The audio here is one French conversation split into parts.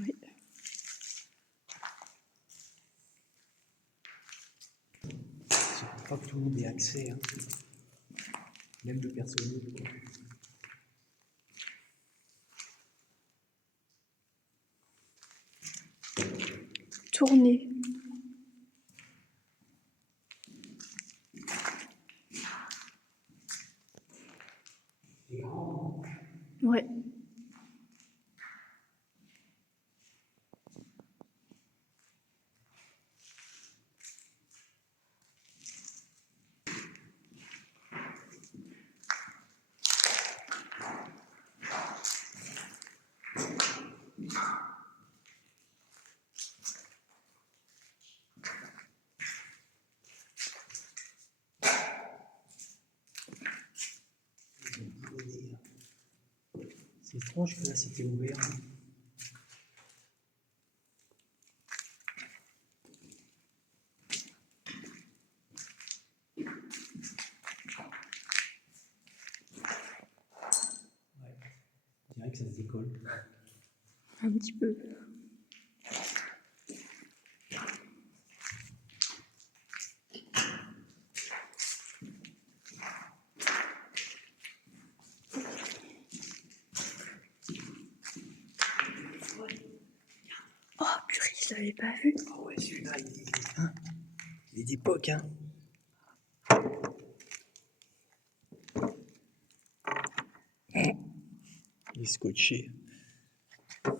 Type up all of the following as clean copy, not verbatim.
Oui. Je crois que tout le monde ait accès, hein. Même le personnel. Tourner. C'est grand. Ouais. C'est étrange que là c'était ouvert. Ouais. Je dirais que ça se décolle. Un petit peu. Oh purée, je l'avais pas vu. Ah ouais, celui-là, il est d'époque, hein. Il est scotché. Je sais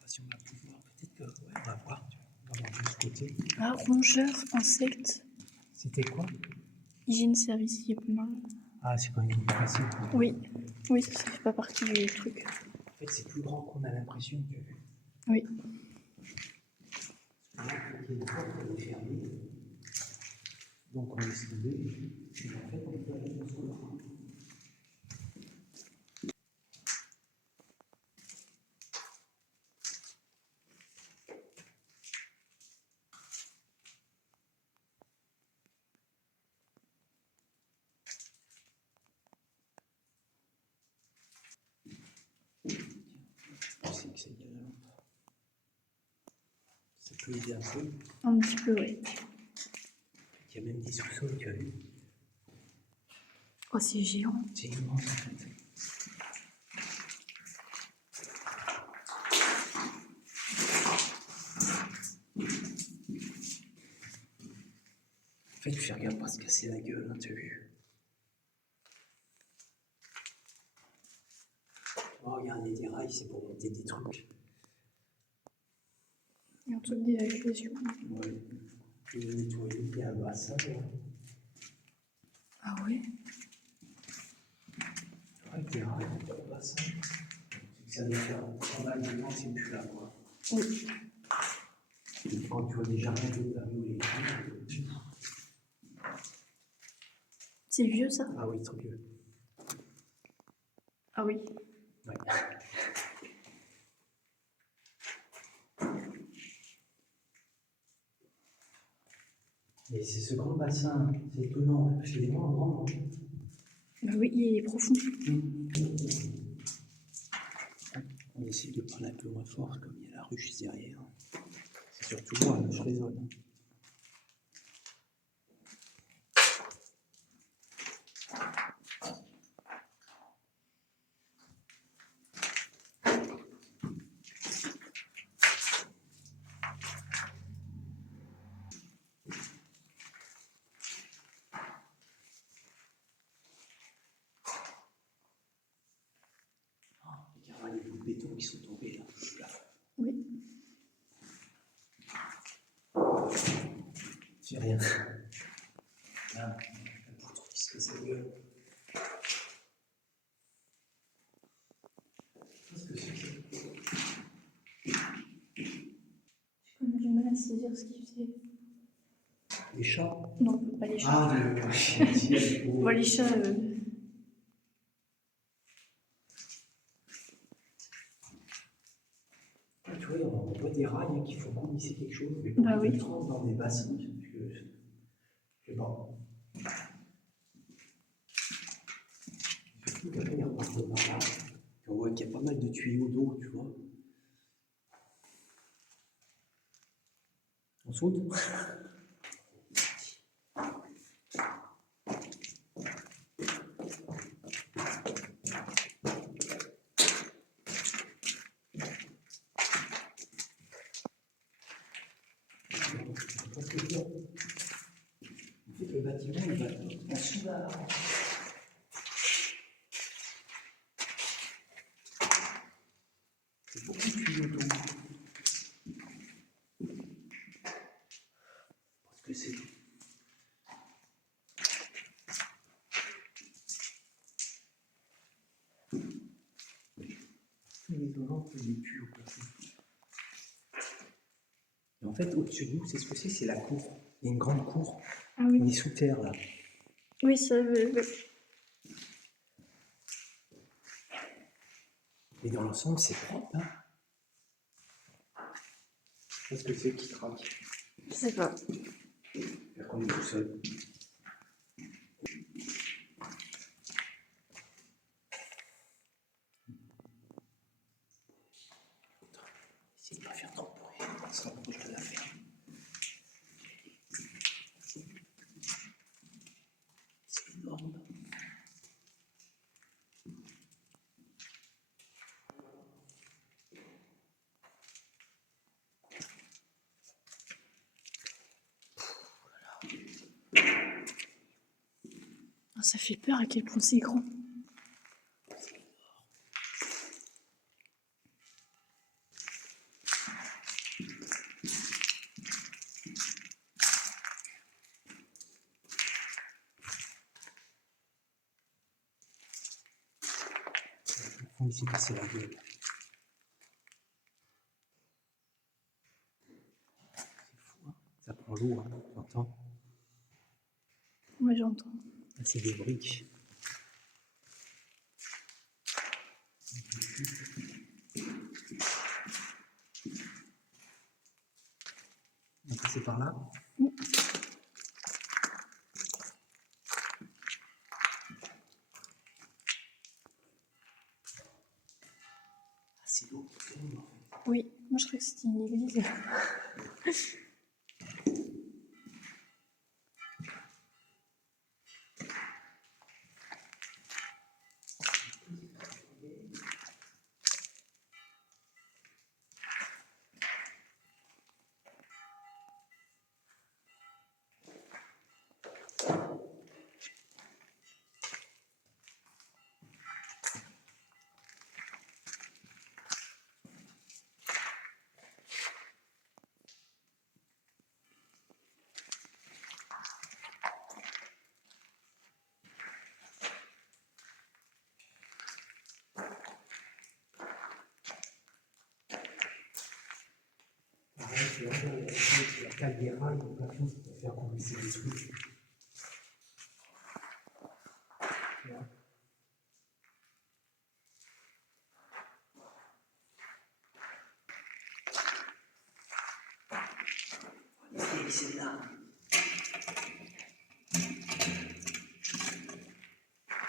pas si on va pouvoir. Peut-être que. Ouais, on va voir. On va voir de ce côté. Ah, rongeur, insecte, C'était quoi? hygiène service, il y a pas mal. Ah, c'est quand même une facile. Oui, oui, ça fait pas partie du truc. En fait, c'est plus grand qu'on a l'impression que. Oui. Là, il y a une porte qui est fermée. Donc on laisse tomber. Et en fait, on peut aller dans ce couloir. Je sais que ça y a la lampe. Ça peut aider un peu. Un petit peu, oui. Il y a même des sous-sols, tu as vu? Oh, c'est géant. C'est immense en fait. En fait, fais regarde pas se casser la gueule, hein, tu as vu? Oh, regarde, il y a des rails, c'est pour monter des trucs. Il y a un truc d'évacuation. Ouais. Je vais nettoyer, il y a un bassin là. Ah ouais? Avec des rails, un bassin. C'est que ça doit faire pas mal de temps que c'est plus là, quoi. Oui. Et quand tu vois des jardins de tableaux et tout. C'est vieux ça? Ah oui, trop vieux. Ah oui. Ouais. Et c'est ce grand bassin, c'est étonnant, parce qu'il est vraiment grand. Bah oui, il est profond. On essaie de parler un peu moins fort, comme il y a la ruche derrière. C'est surtout moi, je raisonne. Regarde les bouts de béton qui sont tombés là. Oui. C'est rien. Là, la poutre qui se casse la gueule. Qu'est-ce que c'est que ça? J'ai du mal à saisir ce qu'il faisait. Les chats? Non, pas les chats. Ah, le chien. Bon, les chats. Tu vois, on voit des rails hein, qui font glisser quelque chose, mais Bah oui. ils trempent dans des bassins. Je sais pas. Surtout qu'après, ils repartent par là. On voit voit qu'il y a pas mal de tuyaux d'eau, tu vois. On saute? Le bâtiment, il va en dessous là. C'est beaucoup de tuyaux d'eau. Parce que c'est. Tous les isolants, c'est des tuyaux placés. Et en fait, au-dessus de nous, c'est ce que c'est la cour. Il y a une grande cour. Ah oui. On est sous terre là. Oui, ça. Et dans l'ensemble, c'est propre. Hein. Qu'est-ce que c'est qui craque? Je sais pas. C'est qu'on est tout seul. Essayez de ne pas faire trop de bruit. On se rapproche de la ferme. C'est énorme. Ah, ça fait peur à quel point c'est grand. Il s'est cassé la gueule. C'est fou, hein. Ça prend l'eau, hein. Tu entends? Ouais, j'entends. Là, c'est des briques. On va passer par là. Ah, c'est l'eau. Oui, moi je crois que c'était une église. La caldeira, il y a plein de choses pour faire condenser des trucs. C'est là.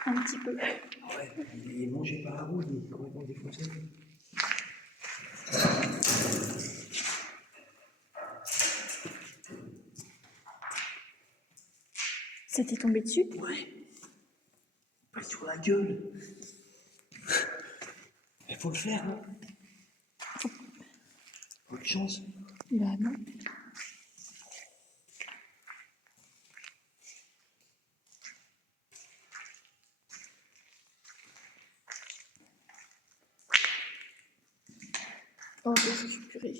Un petit peu. Ouais, il est mangé par la roue, il est complètement défoncé. Ça t'est tombé dessus? Ouais. Pas sur la gueule. Il faut le faire, hein. Faut de chance. Bah non. Oh, je suis purée.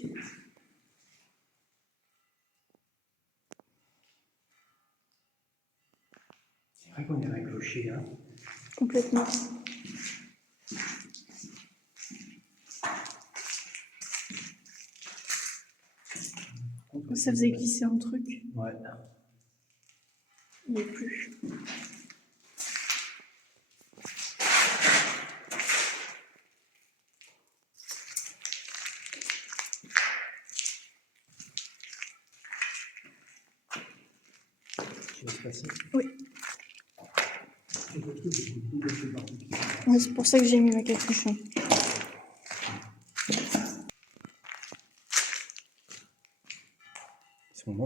C'est vrai qu'on est avec le clocher, hein. Complètement. Ça faisait glisser un truc. Ouais. Il n'y est plus. Tu laisses passer. Oui. Ouais, c'est pour ça que j'ai mis ma capuchon.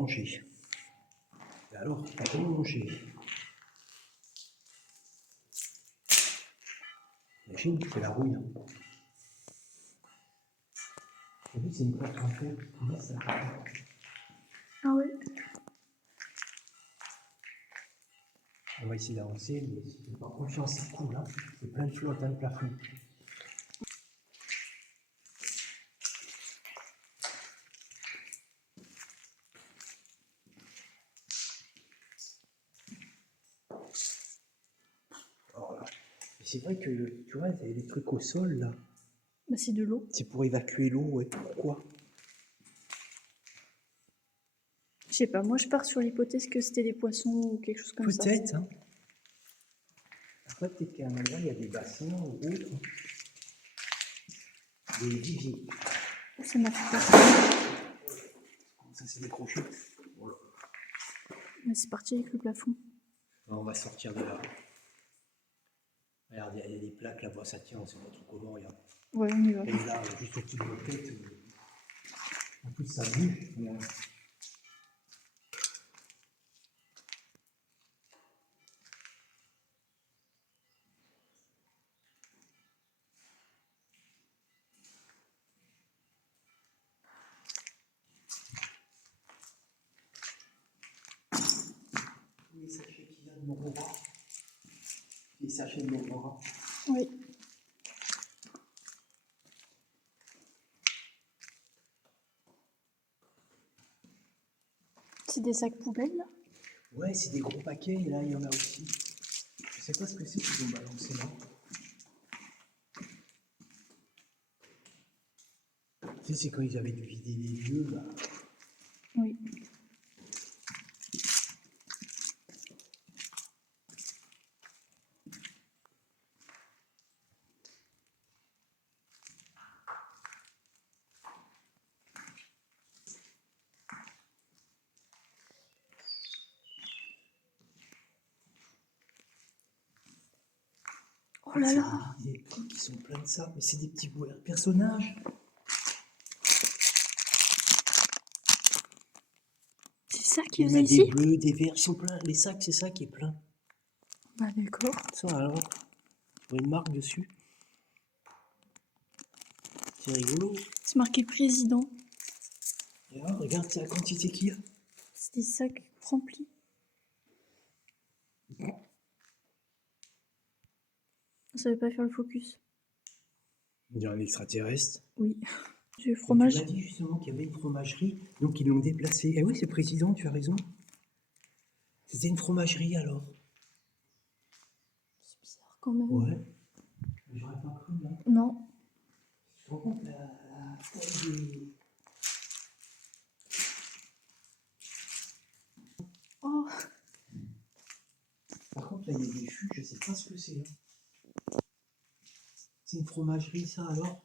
manger. Et alors, t'as pas manger. Imagine, c'est la rouille. T'as vu, c'est une plaque en fer. Comment ça? Ah ouais. On va essayer d'avancer, mais si tu n'as pas confiance, ça coule. Hein. C'est plein de flotte, hein, le plafond. Alors là, c'est vrai que, tu vois, il y a des trucs au sol, là. Bah, c'est de l'eau. C'est pour évacuer l'eau, ouais. Pourquoi? Je sais pas, moi je pars sur l'hypothèse que c'était des poissons ou quelque chose comme ça. Peut-être, hein. Après, peut-être qu'à un endroit, il y a des bassins ou autres. Des viviers. Ça m'a fait peur. Ça s'est décroché. Voilà. Mais c'est parti avec le plafond. On va sortir de là. Regarde, il y a des plaques là-bas, ça tient, on sait pas trop comment, regarde. Ouais, on y va. Et là, juste au-dessus de notre tête, en plus ça bouge. Regarde. Les sachets qu'il y a de Morora. Les sachets de Morora. Oui. C'est des sacs poubelles là? Ouais, c'est des gros paquets, et là il y en a aussi. Je sais pas ce que c'est qu'ils ont balancé là. Tu sais, c'est quand ils avaient dû vider les lieux là. Oui. Oh là là! C'est des trucs qui sont pleins de ça, mais c'est des petits personnages. C'est ça qui Il y en faisait a ici? des bleus, des verts, ils sont pleins. Les sacs, c'est ça qui est plein. Bah d'accord. Ça alors, il y a une marque dessus. C'est rigolo. C'est marqué président. Et alors, regarde la quantité qu'il y a. C'est des sacs remplis. On savait pas faire le focus. On dirait un extraterrestre. Oui. Du Tu fromage. m'as dit justement qu'il y avait une fromagerie, donc ils l'ont déplacée. Eh oui, c'est président, tu as raison. C'était une fromagerie alors. C'est bizarre quand même. Ouais. J'aurais pas cru là. Non. Tu te rends compte la taille des. Oh. Par contre, là, il y a des fûts, je sais pas ce que c'est. Hein. C'est une fromagerie, ça alors?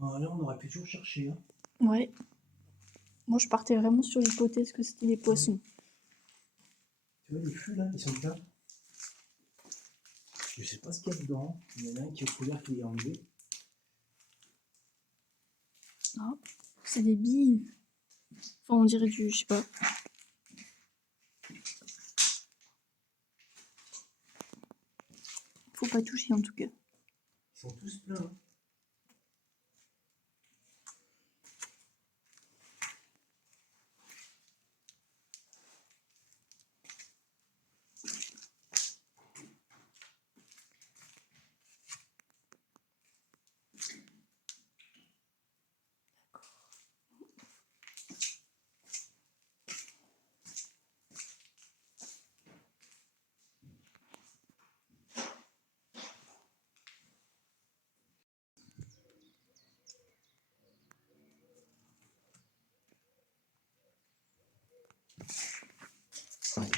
Ah, là, on aurait pu toujours chercher. Hein. Ouais. Moi je partais vraiment sur l'hypothèse que c'était des poissons. Tu vois, les fûts là, ils sont pleins. Je sais pas ce qu'il y a dedans. Il y en a un qui est couvert qui est enlevé. Ah. C'est des billes. Enfin on dirait du. Je sais pas. Faut pas toucher en tout cas. Ils sont tous pleins. Hein.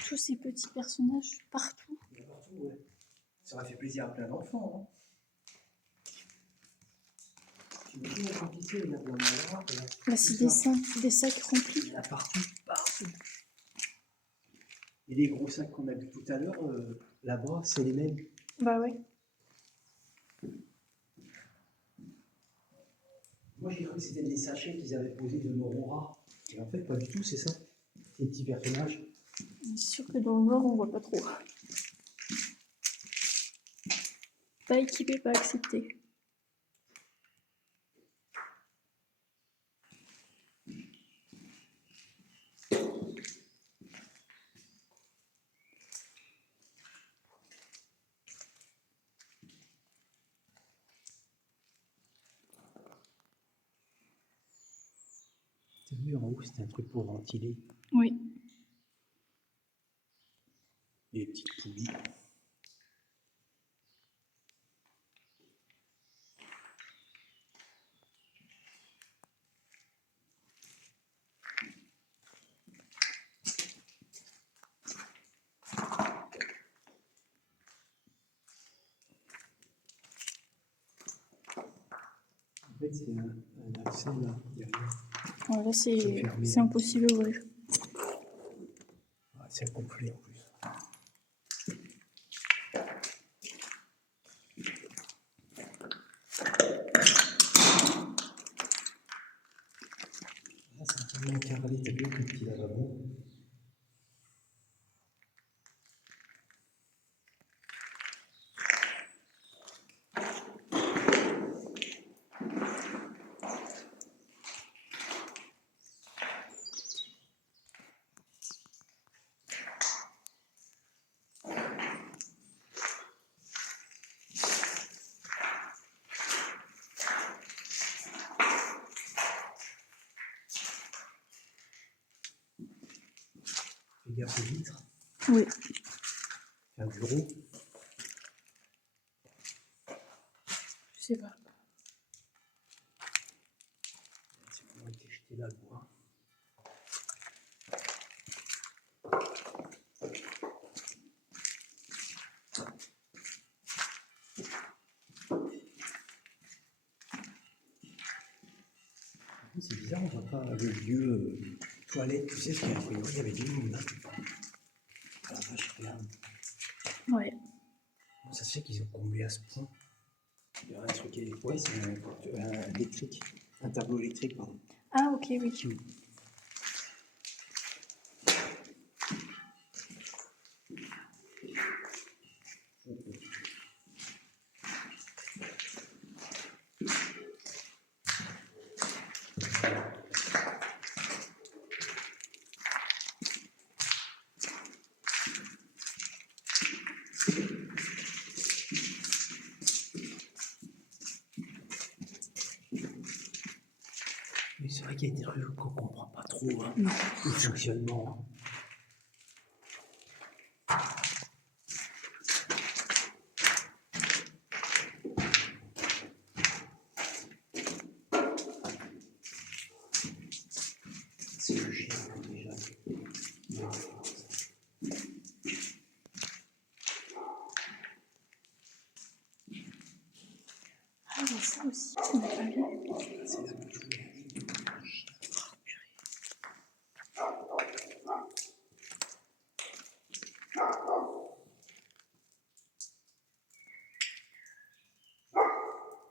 Tous ces petits personnages partout. Il y en a partout, ouais. Ça aurait fait plaisir à plein d'enfants. Hein. Tu imagines la quantité, regarde, il y en a là. Là c'est des sacs remplis. Il y en a partout, partout. Et les gros sacs qu'on a vus tout à l'heure, là-bas, c'est les mêmes. Bah ouais. Moi, j'ai cru que c'était des sachets qu'ils avaient posés de Morora. Et en fait, pas du tout, c'est ça. Ces petits personnages. C'est sûr que dans le noir, on voit pas trop. Pas équipé, pas accepté. T'as vu en haut, c'était un truc pour ventiler. Oui. Les petites poulies. En fait, c'est un accès là, derrière. Ouais, là, C'est fermé. c'est impossible à ouvrir. Ah, c'est complet en plus. Là, c'est un peu bien carré, t'as vu le petit lavabo. Fais gaffe aux vitres. Oui. Un bureau. Je sais pas. C'est comment été jeté là le bois. C'est bizarre, on voit pas le lieu toilette, tu sais ce qu'il y a, il y avait du monde là. Ah la vache, regarde. Ouais. Comment ça se fait qu'ils ont comblé à ce point? Il y a un truc, ouais, c'est un électrique, un tableau électrique, pardon. Ah, ok, oui. Mais c'est vrai qu'il y a des trucs qu'on comprend pas trop, hein, Non. le fonctionnement. C'est le chien déjà. Ah, il y a ça aussi, on n'a pas vu. C'est là que je voulais aller.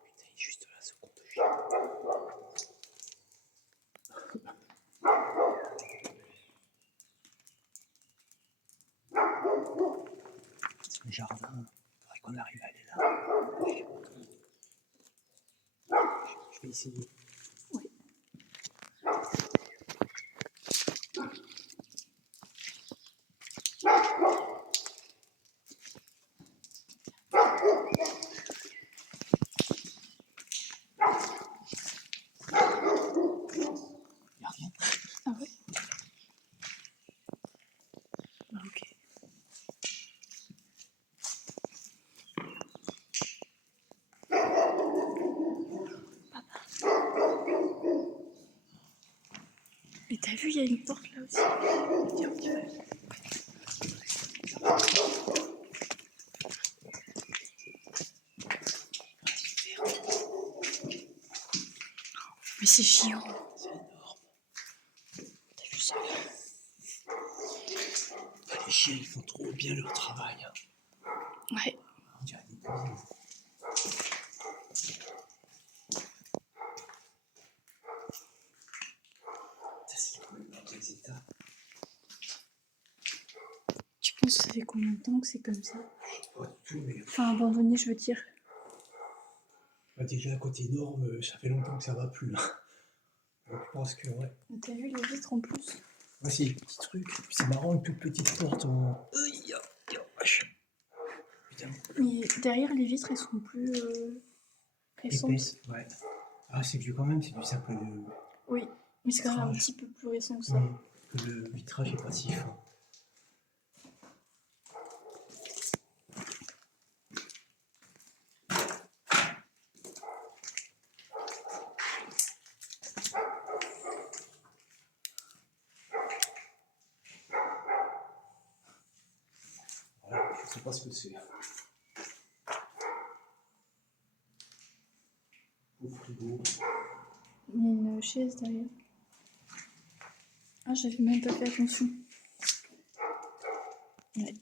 Putain, il est juste là, ce con de chien. C'est un jardin. Il faudrait qu'on arrive à aller là. Je vais essayer. Oui. Il n'y a rien. Ah ouais. Ah, ok. Et t'as vu, il y a une porte là aussi. Tiens, tu vas. Mais c'est géant. C'est énorme. T'as vu ça là? Les chiens, ils font trop bien leur travail. Hein. Ouais. On dirait des cuisines. Ça, c'est cool, dans quels états. Ça fait combien de temps que c'est comme ça? Pas du tout, mais Enfin, abandonné, je veux dire. bah, déjà, côté normes, ça fait longtemps que ça va plus, là. Donc, je pense que, ouais. T'as vu les vitres en plus? Ouais, c'est des petits trucs. Puis c'est marrant, une toute petite porte en. Aïe, vache. Putain, Mais derrière, les vitres, elles sont plus récentes. épaisse, ouais. Ah, c'est vieux quand même, c'est du simple Oui, mais c'est quand même un vitrage. petit peu plus récent que ça. Que le vitrage est pas si fin. Voilà, je sais pas ce que c'est. Au frigo. Il y a une chaise derrière. Ah, j'avais même pas fait attention. Ouais.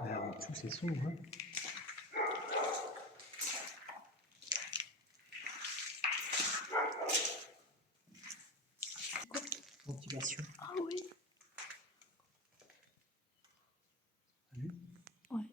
Alors, en dessous, c'est sombre, hein. Ventilation. Ah oui. T'as vu? Ouais.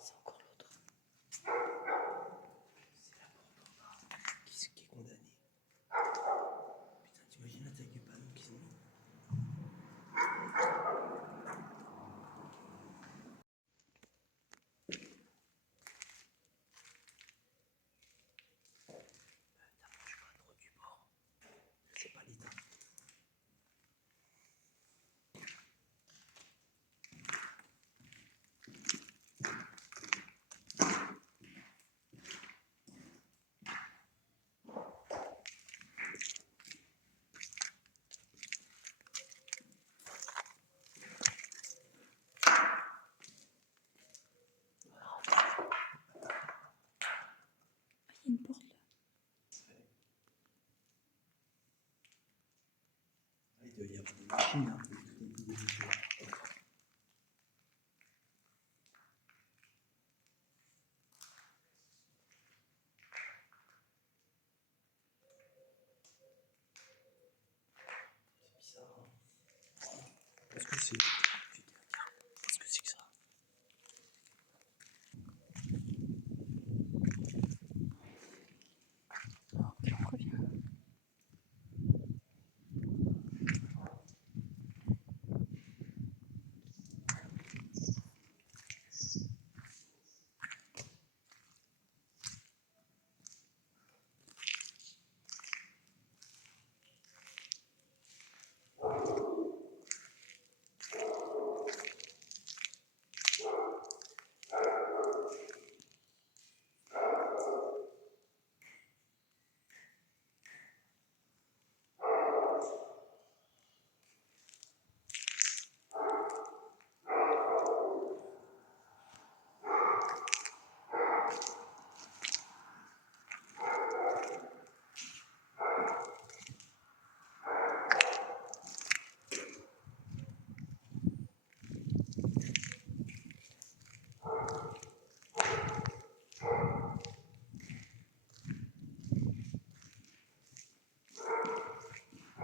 C'est encore l'autre. C'est la porte en bas. Qui est condamné. Putain, t'imagines la taille du panneau qu'ils ont mis? T'approches pas trop du bord. C'est pas l'état. Ah, il y a une porte là. Il doit y avoir des machines, hein. Tout est démonté. C'est bizarre, hein. Qu'est-ce que c'est? Qu'est-ce que c'est que ça? Ok, on revient.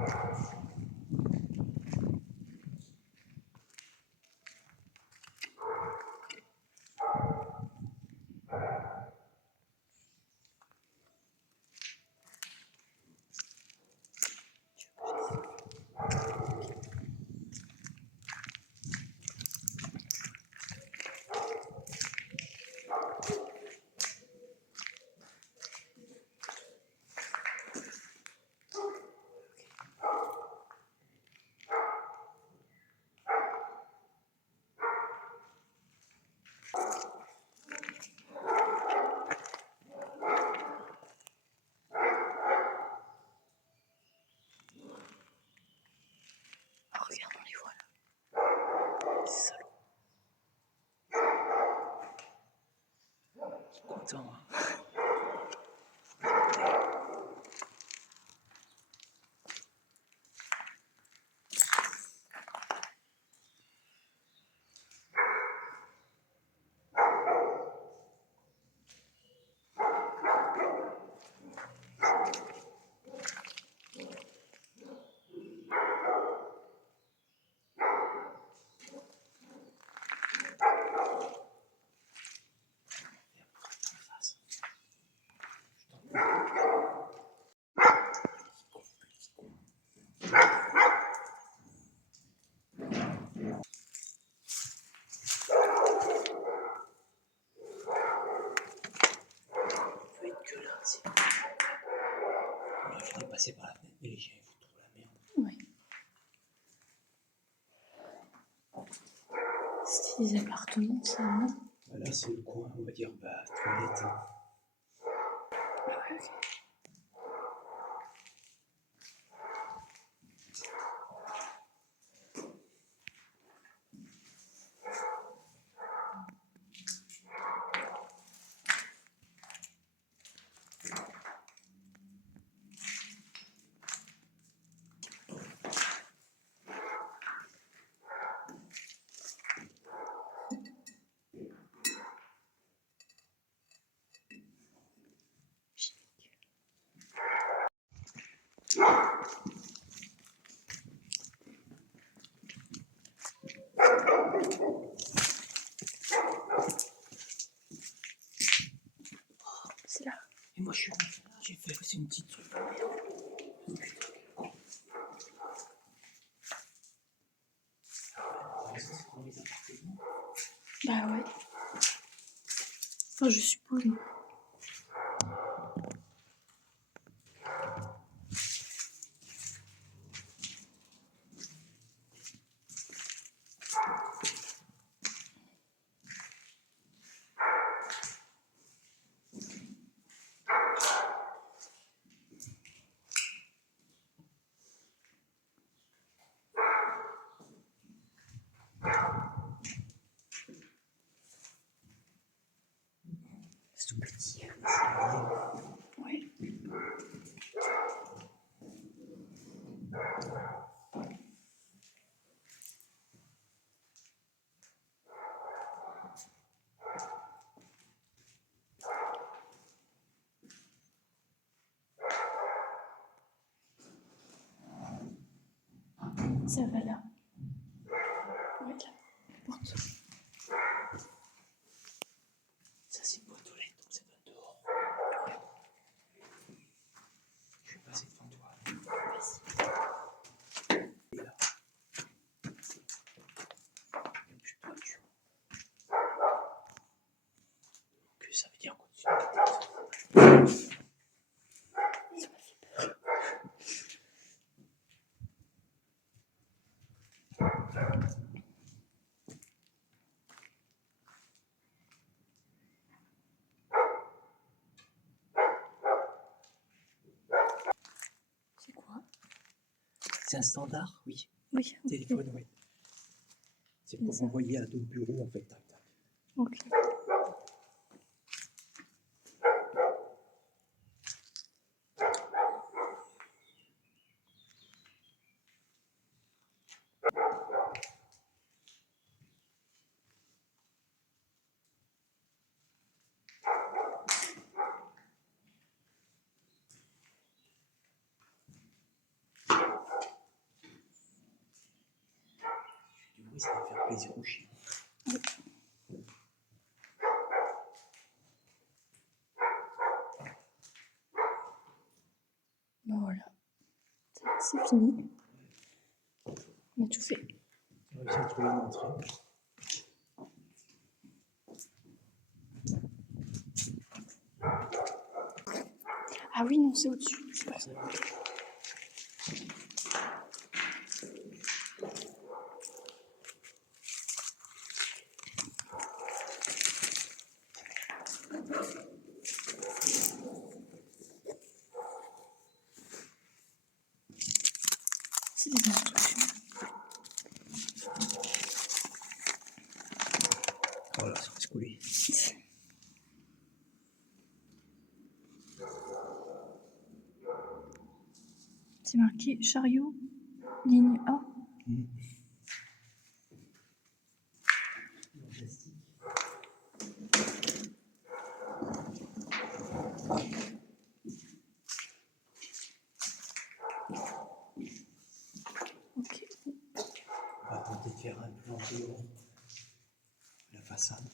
Oh, regarde, on les voit là. C'est salaud. Ils sont contents, hein. Faut être que là, c'est. On aurait fini de passer par la fenêtre, mais les chiens ils foutent trop la merde. Ouais. C'était des appartements, ça, non? Là, c'est le coin, on va dire, toilette. Ah ouais, ok. C'est là. Et moi, je suis rentré là, j'ai fait aussi une petite truc. Bah ouais. Enfin, je suppose. C'est tout petit. Ouais. Ça va là. Ouais, là. Porte. Ça, c'est une boîte aux lettres, donc ça donne dehors. Je vais passer devant toi. Vas-y. Et là. Il n'y a plus de toiture. Donc, ça veut dire qu'on continue. Ça m'a fait peur. C'est quoi? C'est un standard, oui. Oui. Ok. Téléphone, oui. C'est pour envoyer à d'autres bureaux, en fait. Tac, tac. Ok. Oui, ça va faire plaisir aux chiens. Ben voilà, c'est fini. On a tout fait. On a réussi à trouver une entrée. Ah oui, non, c'est au-dessus. C'est pas ça. C'est des instructions. Voilà, ça va se couler. C'est marqué chariot, ligne A. Ok. On va tenter de faire un plan de la façade.